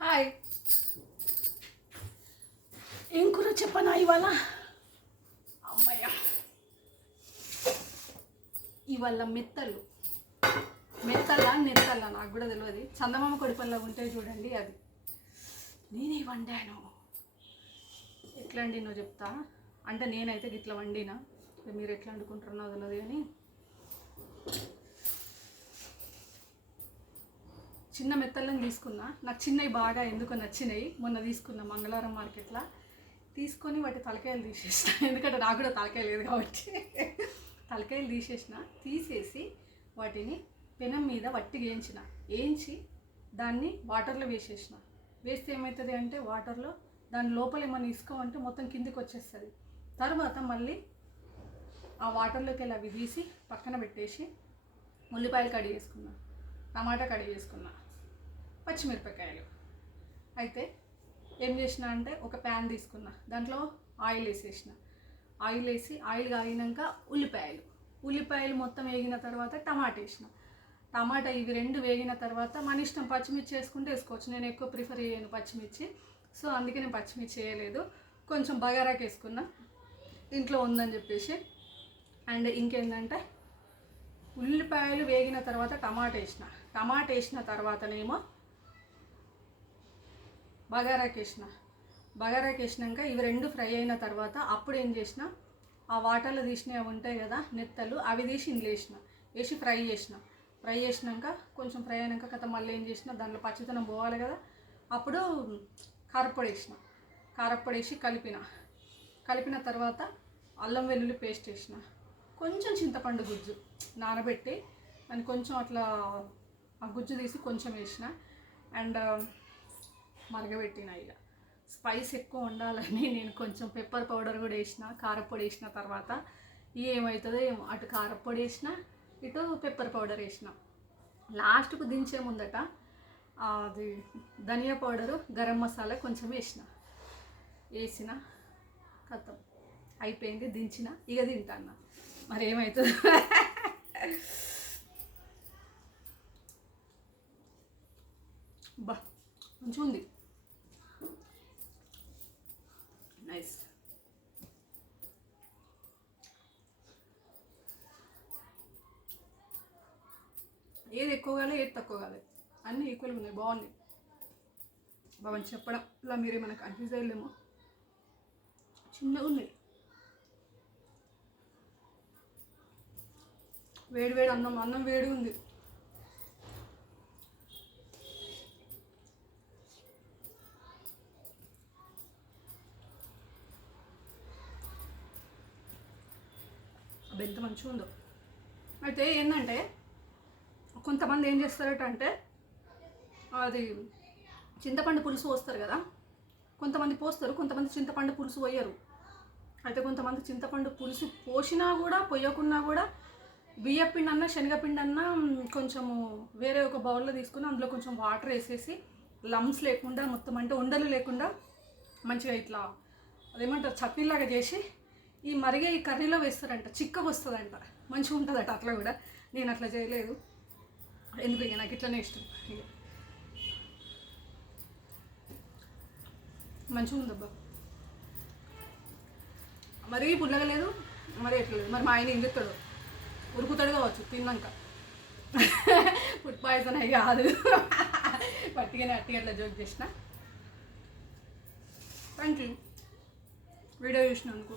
Hi ఏం కూర చెప్పనా ఇవాళ? అమ్మయ్య. ఇవాళ మెత్తలు. మెత్తలా నెత్తలా నాకు కూడా తెలియదు చందమామ కొడిపల్లా ఉంటాయి చూడండి అది. నేనే వండాను. ఎట్లా వండినో చెప్తా. అంటే నేనైతే గిట్ల వండినా. మీరు ఎట్లా వండుకుంటున్నారో తెలియదు కానీ. చిన్న మెత్తలను తీసుకున్నా. నాకు చిన్నవి బాగా ఎందుకో నచ్చినాయి మొన్న తీసుకున్నా మంగళవారం మార్కెట్లో. తీసుకొని వాటి తలకాయలు తీసేసిన. ఎందుకంటే నాకు కూడా తలకాయ లేదు కాబట్టి. తలకాయలు తీసేసిన. తీసేసి వాటిని పెనం మీద వట్టి వేయించిన. వేయించి దాన్ని వాటర్లో వేసేసిన. వేస్తే ఏమవుతుంది అంటే వాటర్లో దాని లోపల ఏమైనా ఇసుకోమంటే మొత్తం కిందికి వచ్చేస్తుంది. తర్వాత మళ్ళీ ఆ వాటర్లోకి వెళ్ళి అవి తీసి పక్కన పెట్టేసి ఉల్లిపాయలు కడిగేసుకున్నా. టమాటా కడిగేసుకున్నా. పచ్చిమిరపకాయలు. అయితే ఏం చేసిన అంటే ఒక ప్యాన్ తీసుకున్నా. దాంట్లో ఆయిల్ వేసేసిన. ఆయిల్ వేసి ఆయిల్ కాగినాక ఉల్లిపాయలు. ఉల్లిపాయలు మొత్తం వేగిన తర్వాత టమాటా వేసిన. టమాటా ఇవి రెండు వేగిన తర్వాత మన ఇష్టం పచ్చిమిర్చి వేసుకుంటే వేసుకోవచ్చు. నేను ఎక్కువ ప్రిఫర్ చేయను పచ్చిమిర్చి. సో అందుకే నేను పచ్చిమిర్చి చేయలేదు కొంచెం బగారాకి వేసుకున్నా. ఇంట్లో ఉందని చెప్పేసి. అండ్ ఇంకేంటంటే ఉల్లిపాయలు వేగిన తర్వాత టమాటా వేసిన. టమాటా వేసిన తర్వాతనేమో బగారాకి వేసిన బగారాకి వేసినాక ఇవి రెండు ఫ్రై అయిన తర్వాత అప్పుడు ఏం చేసిన ఆ వాటర్లో తీసినవి ఉంటాయి కదా నెత్తలు అవి తీసి ఇందులో వేసిన వేసి ఫ్రై చేసిన. ఫ్రై చేసినాక కొంచెం ఫ్రై అయినాక కథ మళ్ళీ ఏం చేసిన దాంట్లో పచ్చితనం పోవాలి కదా అప్పుడు కారప్పొడి వేసిన. కారప్పొడి వేసి కలిపిన. కలిపిన తర్వాత అల్లం వెల్లుల్లి పేస్ట్ వేసిన. కొంచెం చింతపండు గుజ్జు నానబెట్టి దాన్ని కొంచెం అట్లా ఆ గుజ్జు తీసి కొంచెం వేసిన. అండ్ మరగబెట్టిన ఇక. స్పైస్ ఎక్కువ ఉండాలని నేను కొంచెం పెప్పర్ పౌడర్ కూడా వేసిన కారపొడి వేసిన తర్వాత ఏమవుతుందో ఏమో. అటు కారపొడి వేసిన ఇటు పెప్పర్ పౌడర్ వేసిన. లాస్ట్కు దించే ముందట అది ధనియా పౌడరు గరం మసాలా కొంచెం వేసిన. వేసిన కథం అయిపోయింది దించిన. ఇక తింటాను మరి ఏమవుతుంది బా మంచిగా ఉంది నైస్ ఏది ఎక్కువ కాలే ఏది తక్కువ కాలే అన్నీ ఈక్వల్గా ఉన్నాయి బాగున్నాయి. బాగా చెప్పడం ఇలా మీరేమైనా కన్ఫ్యూజ్ అయ్యలేమో. చిన్నగా ఉన్నాయి. వేడి వేడి అన్నం అన్నం వేడి ఉంది. అబ్బా ఎంత మంచిగా ఉందో. అయితే ఏంటంటే కొంతమంది ఏం చేస్తారట అంటే అది చింతపండు పులుసు పోస్తారు కదా కొంతమంది పోస్తారు కొంతమంది చింతపండు పులుసు పోయరు. అయితే కొంతమంది చింతపండు పులుసు పోసినా కూడా పొయ్యకున్నా కూడా బియ్యపిండి అన్న శనగపిండి అన్న కొంచెము వేరే ఒక బౌల్లో తీసుకుని అందులో కొంచెం వాటర్ వేసేసి లమ్స్ లేకుండా మొత్తం అంటే ఉండలు లేకుండా మంచిగా ఇట్లా అదేమంటారు చట్నీలాగా చేసి ఈ మరిగే ఈ కర్రీలో వేస్తారంట చిక్కగా వస్తుందంట. మంచిగా ఉంటుందట అట్లా కూడా. నేను అట్లా చేయలేదు. ఎందుకు ఇక నాకు ఇట్లనే ఇష్టం. మంచిగా ఉందబ్బా. మరీ పుల్లగలేదు లేదు మరీ మరి మా ఆయన ఏం చెప్తాడు ఉరుకుతాడు కావచ్చు తిన్నాక. ఫుడ్ పాయిజన్ అయ్యి కాదు. పట్టిగానే అట్టిగట్లా జోక్ చేసిన. థ్యాంక్ యూ వీడియో చూసినందుకు.